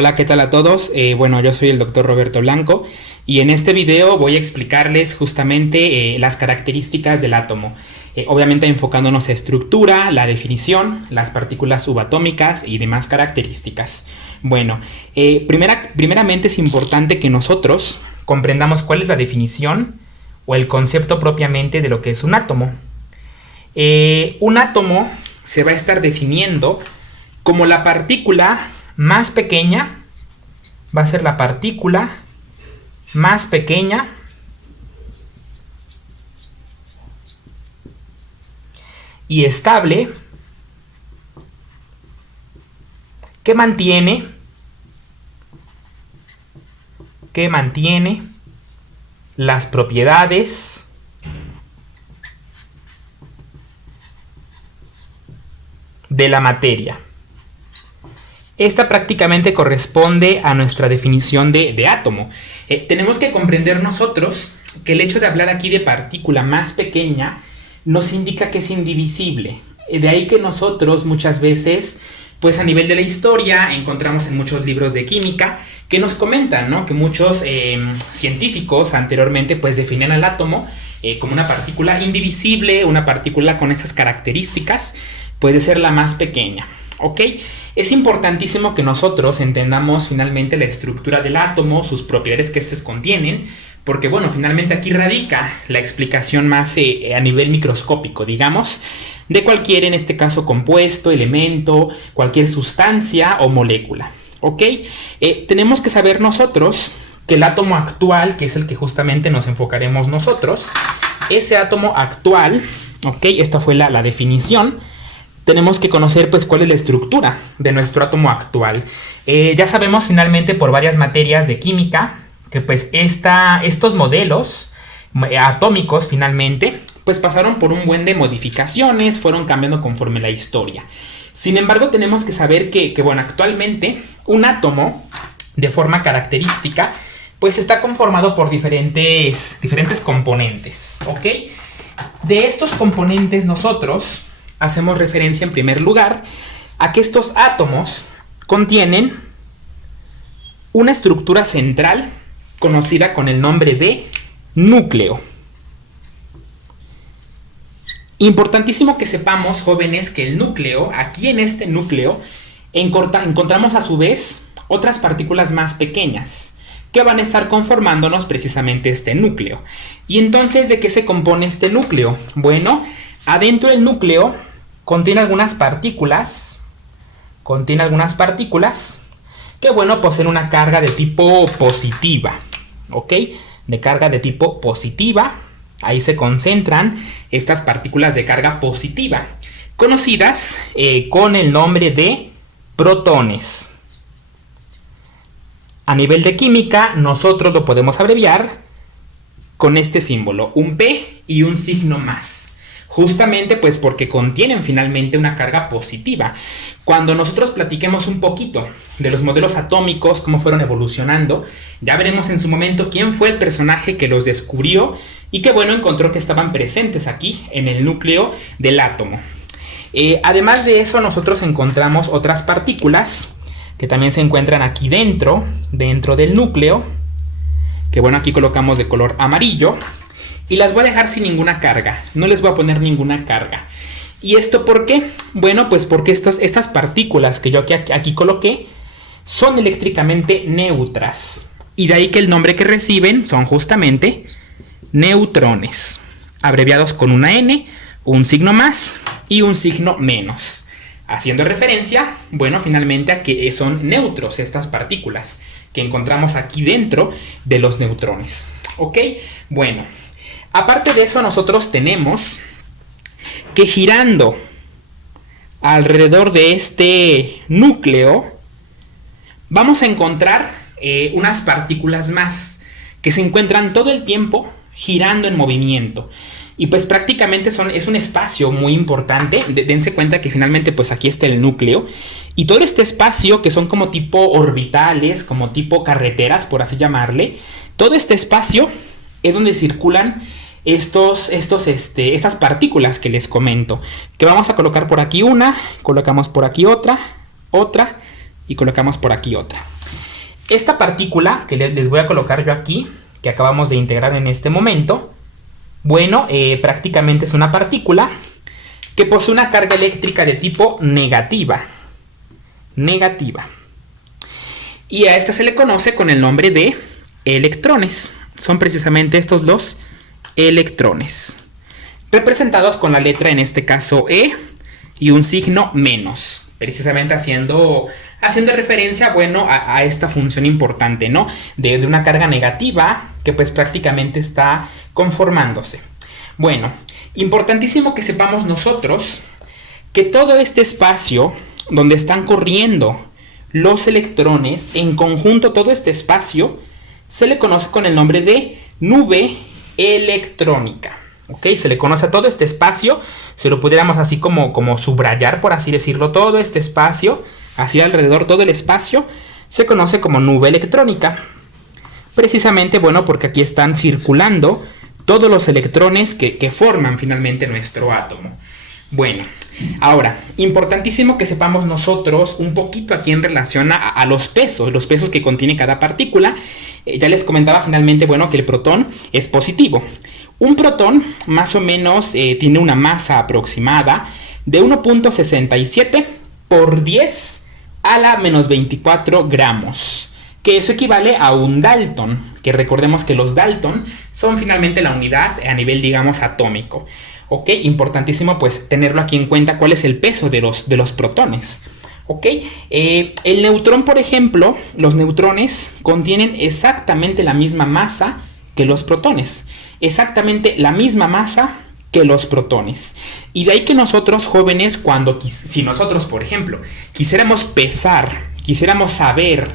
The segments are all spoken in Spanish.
Hola, ¿qué tal a todos? Bueno, yo soy el doctor Roberto Blanco y en este video voy a explicarles justamente las características del átomo. Obviamente enfocándonos a estructura, la definición, las partículas subatómicas y demás características. Bueno, primeramente es importante que nosotros comprendamos cuál es la definición o el concepto propiamente de lo que es un átomo. Un átomo se va a estar definiendo como la partícula más pequeña, va a ser la partícula más pequeña y estable que mantiene las propiedades de la materia. Esta prácticamente corresponde a nuestra definición de átomo. Tenemos que comprender nosotros que el hecho de hablar aquí de partícula más pequeña nos indica que es indivisible. De ahí que nosotros muchas veces, pues a nivel de la historia, encontramos en muchos libros de química que nos comentan, ¿no?, que muchos científicos anteriormente pues definían al átomo como una partícula indivisible, una partícula con esas características, pues de ser la más pequeña. ¿Ok? Es importantísimo que nosotros entendamos finalmente la estructura del átomo, sus propiedades que estos contienen, porque bueno, finalmente aquí radica la explicación más a nivel microscópico, digamos, de cualquier, en este caso, compuesto, elemento, cualquier sustancia o molécula. ¿Ok? Tenemos que saber nosotros que el átomo actual, que es el que justamente nos enfocaremos nosotros, ese átomo actual, ¿ok? Esta fue la definición. Tenemos que conocer pues cuál es la estructura de nuestro átomo actual. Ya sabemos finalmente por varias materias de química que pues estos modelos atómicos finalmente pues pasaron por un buen de modificaciones, fueron cambiando conforme la historia. Sin embargo, tenemos que saber que bueno, actualmente un átomo de forma característica pues está conformado por diferentes componentes, ¿ok? De estos componentes nosotros hacemos referencia en primer lugar a que estos átomos contienen una estructura central conocida con el nombre de núcleo. Importantísimo que sepamos, jóvenes, que el núcleo, aquí en este núcleo, encontramos a su vez otras partículas más pequeñas que van a estar conformándonos precisamente este núcleo. Y entonces, ¿de qué se compone este núcleo? Bueno, adentro del núcleo contiene algunas partículas que, bueno, poseen una carga de tipo positiva, ¿ok? De carga de tipo positiva, ahí se concentran estas partículas de carga positiva, conocidas con el nombre de protones. A nivel de química, nosotros lo podemos abreviar con este símbolo, un P y un signo más. Justamente pues porque contienen finalmente una carga positiva. Cuando nosotros platiquemos un poquito de los modelos atómicos, cómo fueron evolucionando, ya veremos en su momento quién fue el personaje que los descubrió y que bueno, encontró que estaban presentes aquí en el núcleo del átomo. Además de eso, nosotros encontramos otras partículas que también se encuentran aquí dentro del núcleo, que bueno, aquí colocamos de color amarillo. Y las voy a dejar sin ninguna carga, no les voy a poner ninguna carga. ¿Y esto por qué? Bueno, pues porque estas partículas que yo aquí coloqué son eléctricamente neutras. Y de ahí que el nombre que reciben son justamente neutrones, abreviados con una N, un signo más y un signo menos. Haciendo referencia, bueno, finalmente a que son neutros estas partículas que encontramos aquí dentro de los neutrones. ¿Ok? Bueno. Aparte de eso, nosotros tenemos que girando alrededor de este núcleo vamos a encontrar unas partículas más que se encuentran todo el tiempo girando en movimiento. Y pues prácticamente es un espacio muy importante. Dense cuenta que finalmente pues aquí está el núcleo. Y todo este espacio que son como tipo orbitales, como tipo carreteras, por así llamarle. Todo este espacio es donde circulan estas partículas que les comento, que vamos a colocar por aquí una, colocamos por aquí otra y colocamos por aquí otra. esta partícula que les voy a colocar yo aquí, que acabamos de integrar en este momento, bueno, prácticamente es una partícula que posee una carga eléctrica de tipo negativa. Negativa. Y a esta se le conoce con el nombre de electrones. Son precisamente estos los electrones, representados con la letra, en este caso E, y un signo menos, precisamente haciendo referencia, bueno, a esta función importante, ¿no? De una carga negativa que pues prácticamente está conformándose. Bueno, importantísimo que sepamos nosotros que todo este espacio donde están corriendo los electrones, en conjunto todo este espacio, se le conoce con el nombre de nube electrónica. ¿Ok? Se le conoce a todo este espacio, se lo pudiéramos así como subrayar, por así decirlo, todo este espacio, hacia alrededor, todo el espacio, se conoce como nube electrónica. Precisamente, bueno, porque aquí están circulando todos los electrones que forman finalmente nuestro átomo. Bueno, ahora, importantísimo que sepamos nosotros un poquito aquí en relación a los pesos que contiene cada partícula. Ya les comentaba finalmente, bueno, que el protón es positivo. Un protón más o menos tiene una masa aproximada de 1.67 por 10 a la menos 24 gramos, que eso equivale a un Dalton, que recordemos que los Dalton son finalmente la unidad a nivel, digamos, atómico. Ok, importantísimo pues tenerlo aquí en cuenta, cuál es el peso de los protones. Ok, el neutrón, por ejemplo, los neutrones contienen exactamente la misma masa que los protones. Exactamente la misma masa que los protones. Y de ahí que nosotros, jóvenes, si nosotros, por ejemplo, quisiéramos pesar, quisiéramos saber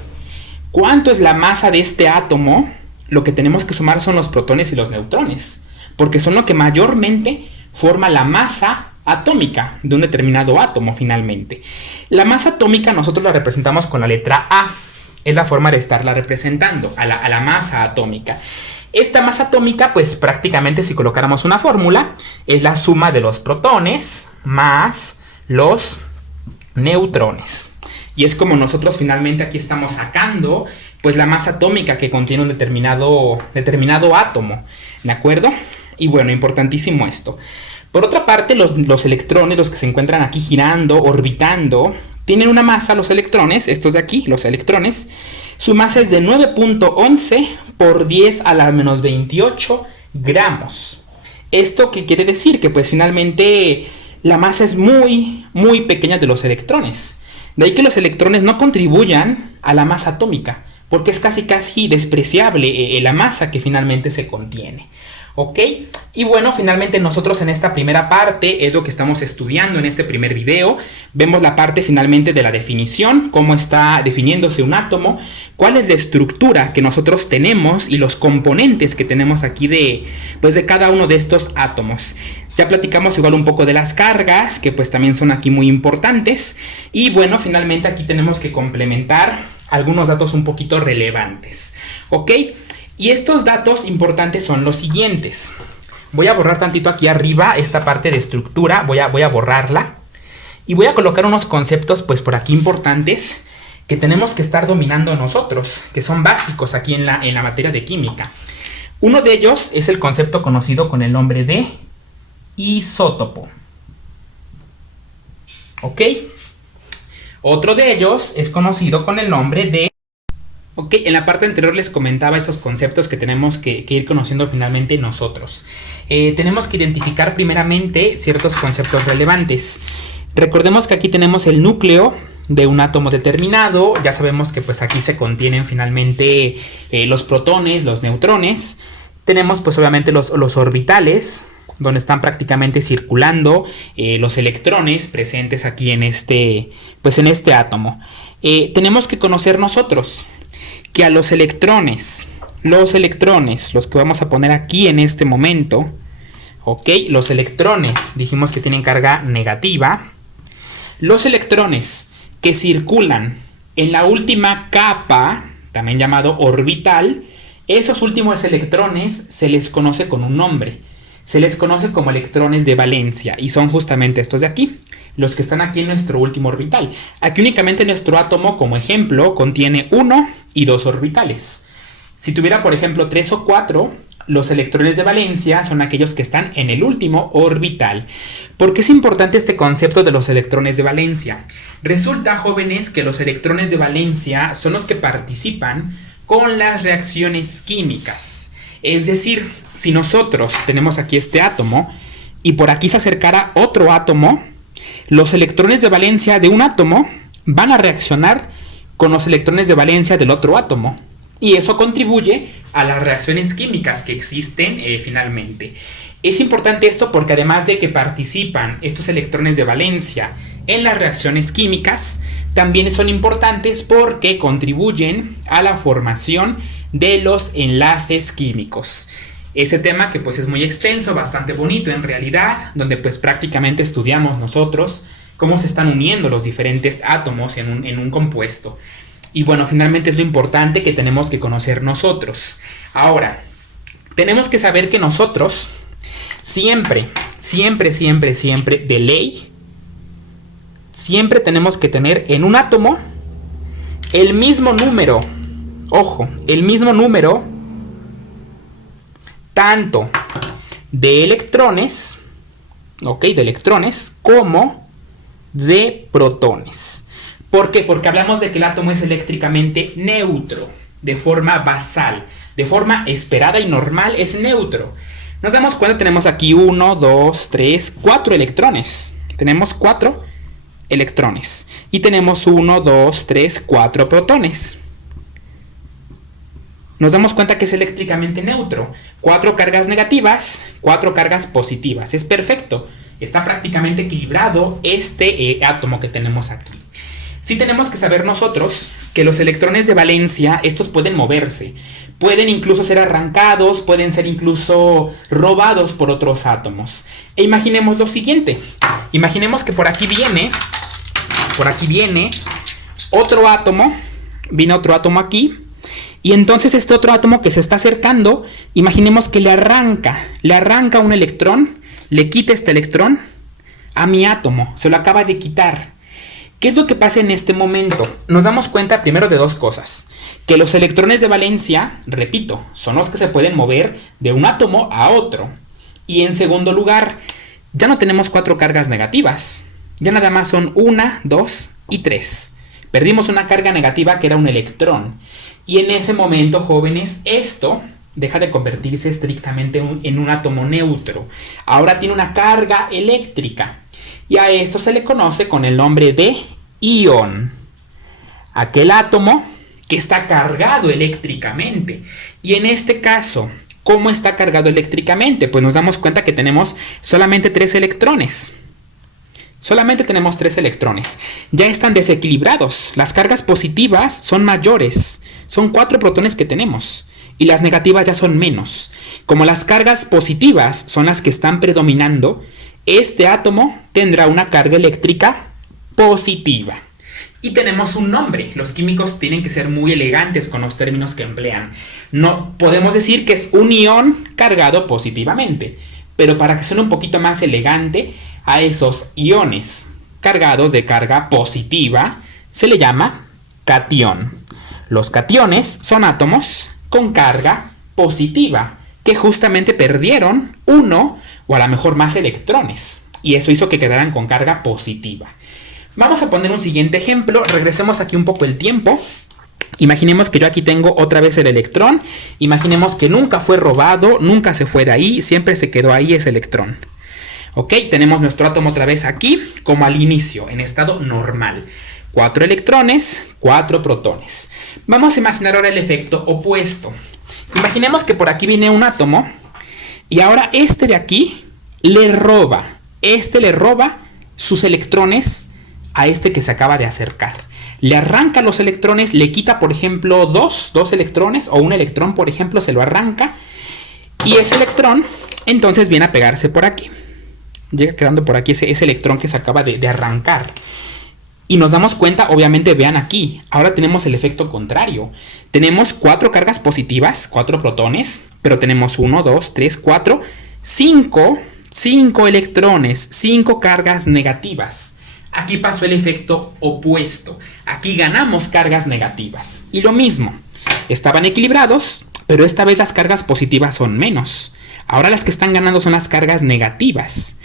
cuánto es la masa de este átomo, lo que tenemos que sumar son los protones y los neutrones, porque son lo que mayormente forma la masa atómica de un determinado átomo finalmente. La masa atómica nosotros la representamos con la letra A. Es la forma de estarla representando a la masa atómica. Esta masa atómica, pues prácticamente si colocáramos una fórmula, es la suma de los protones más los neutrones. Y es como nosotros finalmente aquí estamos sacando pues la masa atómica que contiene un determinado átomo, ¿de acuerdo? Y bueno, importantísimo esto. Por otra parte, los electrones, los que se encuentran aquí girando, orbitando, tienen una masa, los electrones, estos de aquí, los electrones, su masa es de 9.11 por 10 a la menos 28 gramos. ¿Esto qué quiere decir? Que pues finalmente la masa es muy, muy pequeña de los electrones. De ahí que los electrones no contribuyan a la masa atómica, porque es casi despreciable la masa que finalmente se contiene. ¿Ok? Y bueno, finalmente nosotros en esta primera parte es lo que estamos estudiando en este primer video. Vemos la parte finalmente de la definición, cómo está definiéndose un átomo, cuál es la estructura que nosotros tenemos y los componentes que tenemos aquí de cada uno de estos átomos. Ya platicamos igual un poco de las cargas, que pues también son aquí muy importantes. Y bueno, finalmente aquí tenemos que complementar algunos datos un poquito relevantes. ¿Ok? Y estos datos importantes son los siguientes. Voy a borrar tantito aquí arriba esta parte de estructura, voy a borrarla. Y voy a colocar unos conceptos pues por aquí importantes que tenemos que estar dominando nosotros, que son básicos aquí en la materia de química. Uno de ellos es el concepto conocido con el nombre de isótopo. ¿Ok? Otro de ellos es conocido con el nombre de... Ok, en la parte anterior les comentaba esos conceptos que tenemos que ir conociendo finalmente nosotros. Tenemos que identificar primeramente ciertos conceptos relevantes. Recordemos que aquí tenemos el núcleo de un átomo determinado. Ya sabemos que pues aquí se contienen finalmente los protones, los neutrones. Tenemos pues obviamente los orbitales, donde están prácticamente circulando los electrones presentes aquí en este átomo. Tenemos que conocer nosotros que a los electrones, los que vamos a poner aquí en este momento, ok, los electrones dijimos que tienen carga negativa. Los electrones que circulan en la última capa, también llamado orbital, esos últimos electrones se les conoce con un nombre. se les conoce como electrones de valencia y son justamente estos de aquí, los que están aquí en nuestro último orbital. Aquí únicamente nuestro átomo, como ejemplo, contiene 1 y 2 orbitales. Si tuviera, por ejemplo, 3 o 4, los electrones de valencia son aquellos que están en el último orbital. ¿Por qué es importante este concepto de los electrones de valencia? Resulta, jóvenes, que los electrones de valencia son los que participan con las reacciones químicas. Es decir, si nosotros tenemos aquí este átomo y por aquí se acercara otro átomo, los electrones de valencia de un átomo van a reaccionar con los electrones de valencia del otro átomo. Y eso contribuye a las reacciones químicas que existen finalmente. Es importante esto porque además de que participan estos electrones de valencia en las reacciones químicas, también son importantes porque contribuyen a la formación de los enlaces químicos. Ese tema que pues es muy extenso, bastante bonito en realidad, donde pues prácticamente estudiamos nosotros cómo se están uniendo los diferentes átomos en un compuesto. Y bueno, finalmente es lo importante que tenemos que conocer nosotros. Ahora, tenemos que saber que nosotros siempre, de ley, siempre tenemos que tener en un átomo el mismo número, ojo, el mismo número tanto de electrones, ok, de electrones, como de protones. ¿Por qué? Porque hablamos de que el átomo es eléctricamente neutro, de forma basal, de forma esperada y normal es neutro. Nos damos cuenta, tenemos aquí 1, 2, 3, 4 electrones. Tenemos 4 electrones. Y tenemos 1, 2, 3, 4 protones. Nos damos cuenta que es eléctricamente neutro. 4 cargas negativas, 4 cargas positivas. Es perfecto. Está prácticamente equilibrado este átomo que tenemos aquí. Sí tenemos que saber nosotros que los electrones de valencia, estos pueden moverse. Pueden incluso ser arrancados, pueden ser incluso robados por otros átomos. E imaginemos lo siguiente. Imaginemos que por aquí viene otro átomo. Viene otro átomo aquí. Y entonces este otro átomo que se está acercando, imaginemos que le arranca un electrón, le quita este electrón a mi átomo, se lo acaba de quitar. ¿Qué es lo que pasa en este momento? Nos damos cuenta primero de dos cosas. Que los electrones de valencia, repito, son los que se pueden mover de un átomo a otro. Y en segundo lugar, ya no tenemos 4 cargas negativas. Ya nada más son 1, 2 y 3. Perdimos una carga negativa que era un electrón. Y en ese momento, jóvenes, esto deja de convertirse estrictamente en un átomo neutro. Ahora tiene una carga eléctrica. Y a esto se le conoce con el nombre de ion. Aquel átomo que está cargado eléctricamente. Y en este caso, ¿cómo está cargado eléctricamente? Pues nos damos cuenta que tenemos solamente 3 electrones. Solamente tenemos 3 electrones. Ya están desequilibrados. Las cargas positivas son mayores. Son 4 protones que tenemos. Y las negativas ya son menos. Como las cargas positivas son las que están predominando, este átomo tendrá una carga eléctrica positiva. Y tenemos un nombre. Los químicos tienen que ser muy elegantes con los términos que emplean. No podemos decir que es un ion cargado positivamente. Pero para que suene un poquito más elegante, a esos iones cargados de carga positiva se le llama catión. Los cationes son átomos con carga positiva que justamente perdieron uno o a lo mejor más electrones. Y eso hizo que quedaran con carga positiva. Vamos a poner un siguiente ejemplo. Regresemos aquí un poco el tiempo. Imaginemos que yo aquí tengo otra vez el electrón. Imaginemos que nunca fue robado, nunca se fue de ahí, siempre se quedó ahí ese electrón. Ok, tenemos nuestro átomo otra vez aquí, como al inicio, en estado normal. 4 electrones, 4 protones. Vamos a imaginar ahora el efecto opuesto. Imaginemos que por aquí viene un átomo y ahora este de aquí le roba sus electrones a este que se acaba de acercar. Le arranca los electrones, le quita por ejemplo dos electrones o un electrón por ejemplo, se lo arranca y ese electrón entonces viene a pegarse por aquí. Llega quedando por aquí ese electrón que se acaba de arrancar. Y nos damos cuenta, obviamente, vean aquí, ahora tenemos el efecto contrario. Tenemos 4 cargas positivas, 4 protones, pero tenemos 1, 2, 3, 4 5 electrones, 5 cargas negativas. Aquí pasó el efecto opuesto. Aquí ganamos cargas negativas. Y lo mismo, estaban equilibrados, pero esta vez las cargas positivas son menos. Ahora las que están ganando son las cargas negativas.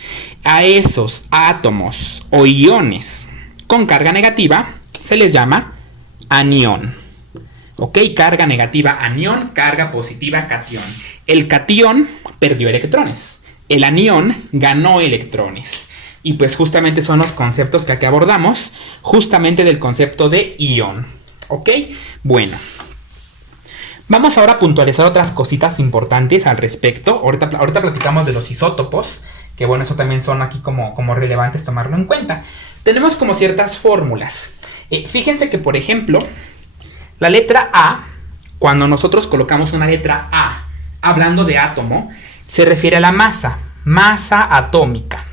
A esos átomos o iones con carga negativa se les llama anión. Ok, carga negativa anión, carga positiva catión. El catión perdió electrones. El anión ganó electrones. Y pues justamente son los conceptos que aquí abordamos, justamente del concepto de ión. ¿Ok? Bueno. Vamos ahora a puntualizar otras cositas importantes al respecto. Ahorita platicamos de los isótopos, que bueno, eso también son aquí como relevantes tomarlo en cuenta. Tenemos como ciertas fórmulas. Fíjense que, por ejemplo, la letra A, cuando nosotros colocamos una letra A, hablando de átomo, se refiere a la masa atómica.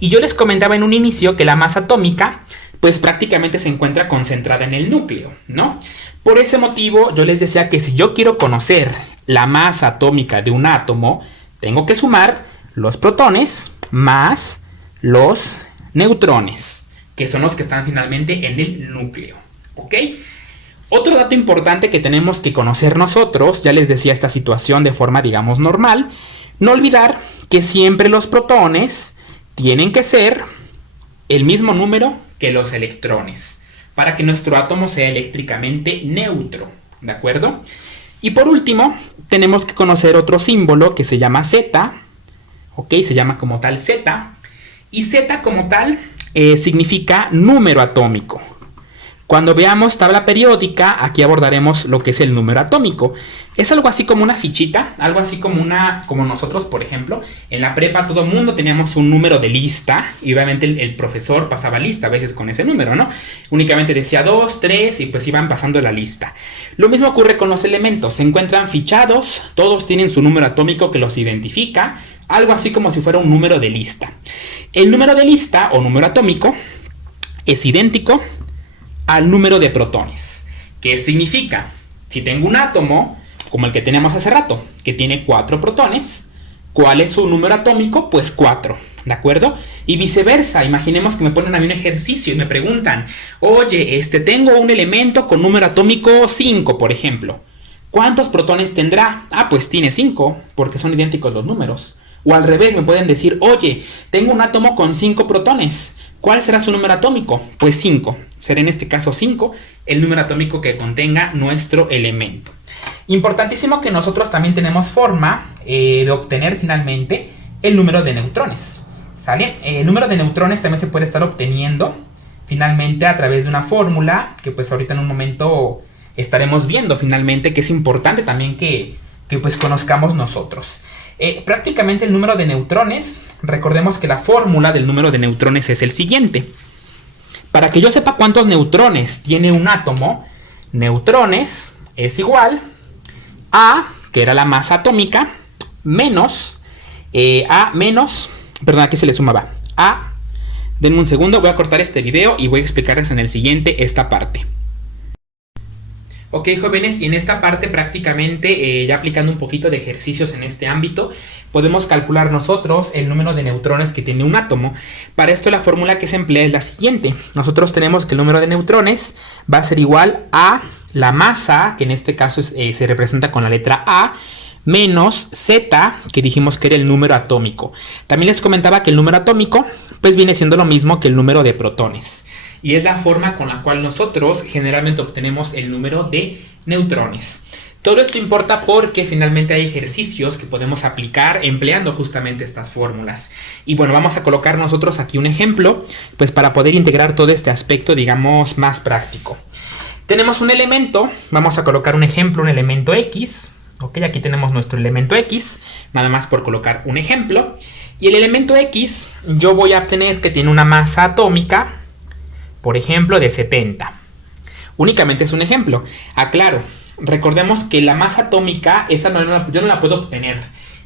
Y yo les comentaba en un inicio que la masa atómica, pues prácticamente se encuentra concentrada en el núcleo, ¿no? Por ese motivo, yo les decía que si yo quiero conocer la masa atómica de un átomo, tengo que sumar los protones más los neutrones, que son los que están finalmente en el núcleo, ¿ok? Otro dato importante que tenemos que conocer nosotros, ya les decía esta situación de forma, digamos, normal, no olvidar que siempre los protones tienen que ser el mismo número que los electrones, para que nuestro átomo sea eléctricamente neutro, ¿de acuerdo? Y por último, tenemos que conocer otro símbolo que se llama Z, ¿ok? Se llama como tal Z, y Z como tal significa número atómico. Cuando veamos tabla periódica, aquí abordaremos lo que es el número atómico. Es algo así como una fichita, algo así como nosotros, por ejemplo, en la prepa todo el mundo teníamos un número de lista y obviamente el profesor pasaba lista a veces con ese número, ¿no? Únicamente decía 2, 3 y pues iban pasando la lista. Lo mismo ocurre con los elementos, se encuentran fichados, todos tienen su número atómico que los identifica, algo así como si fuera un número de lista. El número de lista o número atómico es idéntico al número de protones. ¿Qué significa? Si tengo un átomo, como el que teníamos hace rato, que tiene 4 protones, ¿cuál es su número atómico? Pues 4, ¿de acuerdo? Y viceversa, imaginemos que me ponen a mí un ejercicio y me preguntan, oye, tengo un elemento con número atómico 5, por ejemplo. ¿Cuántos protones tendrá? Ah, pues tiene 5, porque son idénticos los números. O al revés, me pueden decir, oye, tengo un átomo con 5 protones. ¿Cuál será su número atómico? Pues 5. Será en este caso 5 el número atómico que contenga nuestro elemento. Importantísimo que nosotros también tenemos forma de obtener finalmente el número de neutrones. ¿Sale? El número de neutrones también se puede estar obteniendo finalmente a través de una fórmula que pues ahorita en un momento estaremos viendo finalmente, que es importante también que pues conozcamos nosotros. Prácticamente el número de neutrones, recordemos que la fórmula del número de neutrones es el siguiente. Para que yo sepa cuántos neutrones tiene un átomo, neutrones es igual a, que era la masa atómica, menos, perdón, aquí se le sumaba, a, denme un segundo, voy a cortar este video y voy a explicarles en el siguiente esta parte. Ok, jóvenes, y en esta parte prácticamente, ya aplicando un poquito de ejercicios en este ámbito, podemos calcular nosotros el número de neutrones que tiene un átomo. Para esto la fórmula que se emplea es la siguiente. Nosotros tenemos que el número de neutrones va a ser igual a la masa, que en este caso se representa con la letra A, menos Z, que dijimos que era el número atómico. También les comentaba que el número atómico pues viene siendo lo mismo que el número de protones. Y es la forma con la cual nosotros generalmente obtenemos el número de neutrones. Todo esto importa porque finalmente hay ejercicios que podemos aplicar empleando justamente estas fórmulas. Y bueno, vamos a colocar nosotros aquí un ejemplo, pues para poder integrar todo este aspecto, digamos, más práctico. Tenemos un elemento, vamos a colocar un ejemplo, un elemento X. Ok, aquí tenemos nuestro elemento X, nada más por colocar un ejemplo. Y el elemento X yo voy a obtener que tiene una masa atómica, por ejemplo, de 70. Únicamente es un ejemplo. Aclaro, recordemos que la masa atómica, esa yo no la puedo obtener.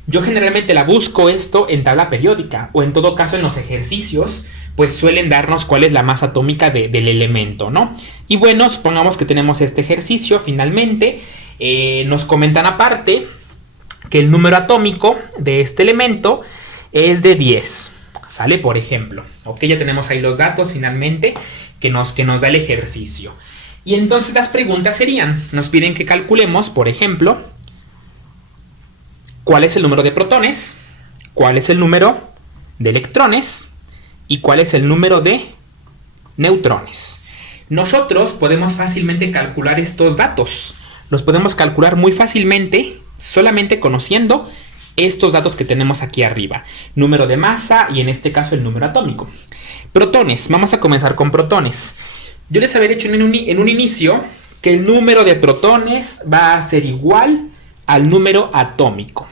Yo generalmente la busco esto en tabla periódica o en todo caso en los ejercicios, pues suelen darnos cuál es la masa atómica del elemento, ¿no? Y bueno, supongamos que tenemos este ejercicio finalmente. Nos comentan aparte que el número atómico de este elemento es de 10. ¿Sale? Por ejemplo. Ok, ya tenemos ahí los datos finalmente que nos da el ejercicio. Y entonces las preguntas serían, nos piden que calculemos, por ejemplo, cuál es el número de protones, cuál es el número de electrones y cuál es el número de neutrones. Nosotros podemos fácilmente calcular estos datos. Los podemos calcular muy fácilmente solamente conociendo estos datos que tenemos aquí arriba. Número de masa y en este caso el número atómico. Protones. Vamos a comenzar con protones. Yo les había dicho en un inicio que el número de protones va a ser igual al número atómico.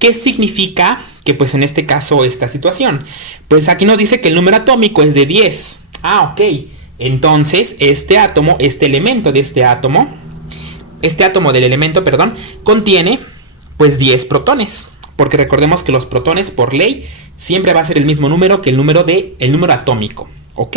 ¿Qué significa que pues en este caso esta situación? Pues aquí nos dice que el número atómico es de 10. Ah, ok. Entonces este átomo, este elemento de este átomo del elemento, perdón, contiene pues 10 protones. Porque recordemos que los protones por ley siempre va a ser el mismo número que el número atómico. ¿Ok?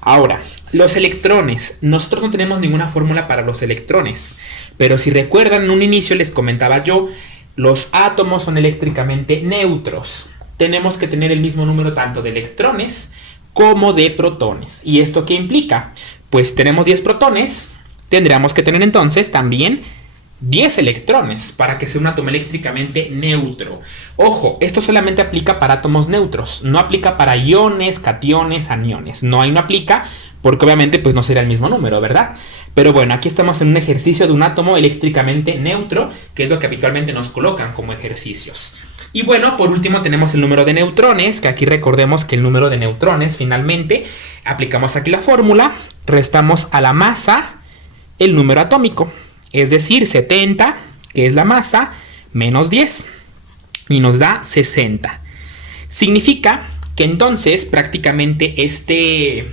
Ahora, los electrones. Nosotros no tenemos ninguna fórmula para los electrones. Pero si recuerdan, en un inicio les comentaba yo, los átomos son eléctricamente neutros. Tenemos que tener el mismo número tanto de electrones como de protones. ¿Y esto qué implica? Pues tenemos 10 protones, tendríamos que tener entonces también 10 electrones para que sea un átomo eléctricamente neutro. Ojo, esto solamente aplica para átomos neutros, no aplica para iones, cationes, aniones. No, ahí no aplica porque obviamente pues no será el mismo número, ¿verdad? Pero bueno, aquí estamos en un ejercicio de un átomo eléctricamente neutro, que es lo que habitualmente nos colocan como ejercicios. Y bueno, por último tenemos el número de neutrones, que aquí recordemos que el número de neutrones finalmente, aplicamos aquí la fórmula, restamos a la masa el número atómico, es decir, 70, que es la masa, menos 10, y nos da 60. Significa que entonces prácticamente este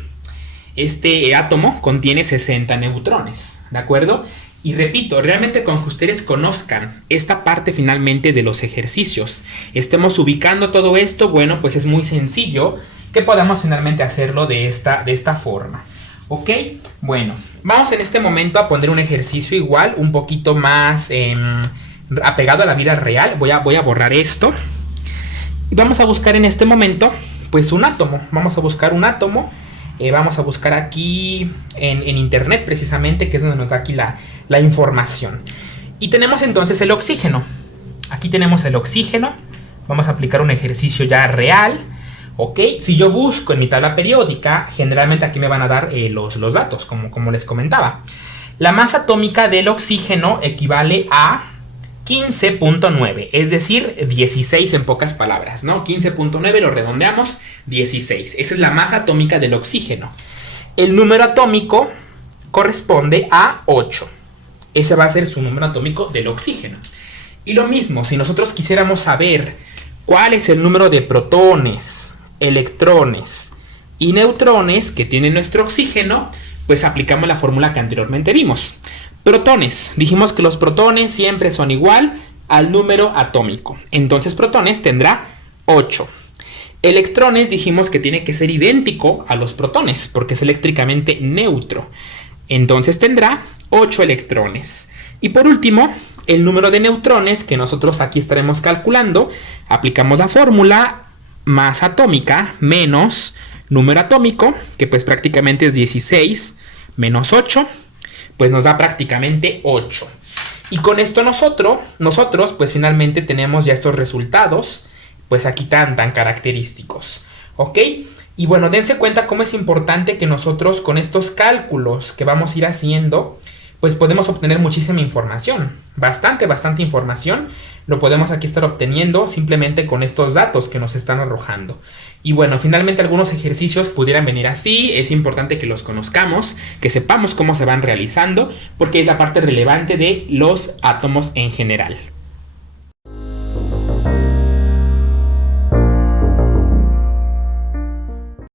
átomo contiene 60 neutrones, ¿de acuerdo? Y repito, realmente con que ustedes conozcan esta parte finalmente de los ejercicios, estemos ubicando todo esto, bueno, pues es muy sencillo que podamos finalmente hacerlo de esta forma. ¿Ok? Bueno, vamos en este momento a poner un ejercicio igual, un poquito más apegado a la vida real. Voy a borrar esto. Y vamos a buscar en este momento, pues un átomo. Vamos a buscar un átomo. Vamos a buscar aquí en internet precisamente, que es donde nos da aquí la información. Y tenemos entonces el oxígeno. Aquí tenemos el oxígeno. Vamos a aplicar un ejercicio ya real. ¿Ok? Si yo busco en mi tabla periódica, generalmente aquí me van a dar los datos, como les comentaba. La masa atómica del oxígeno equivale a 15.9, es decir, 16 en pocas palabras, ¿no? 15.9 lo redondeamos, 16. Esa es la masa atómica del oxígeno. El número atómico corresponde a 8. Ese va a ser su número atómico del oxígeno. Y lo mismo, si nosotros quisiéramos saber cuál es el número de protones, electrones y neutrones que tiene nuestro oxígeno, pues aplicamos la fórmula que anteriormente vimos. Protones, dijimos que los protones siempre son igual al número atómico, entonces protones tendrá 8. Electrones dijimos que tiene que ser idéntico a los protones porque es eléctricamente neutro, entonces tendrá 8 electrones. Y por último, el número de neutrones que nosotros aquí estaremos calculando, aplicamos la fórmula masa atómica menos número atómico, que pues prácticamente es 16 menos 8, pues nos da prácticamente 8. Y con esto nosotros pues finalmente tenemos ya estos resultados, pues aquí tan característicos, ¿ok? Y bueno, dense cuenta cómo es importante que nosotros con estos cálculos que vamos a ir haciendo, pues podemos obtener muchísima información, bastante información, lo podemos aquí estar obteniendo simplemente con estos datos que nos están arrojando. Y bueno, finalmente algunos ejercicios pudieran venir así, es importante que los conozcamos, que sepamos cómo se van realizando, porque es la parte relevante de los átomos en general.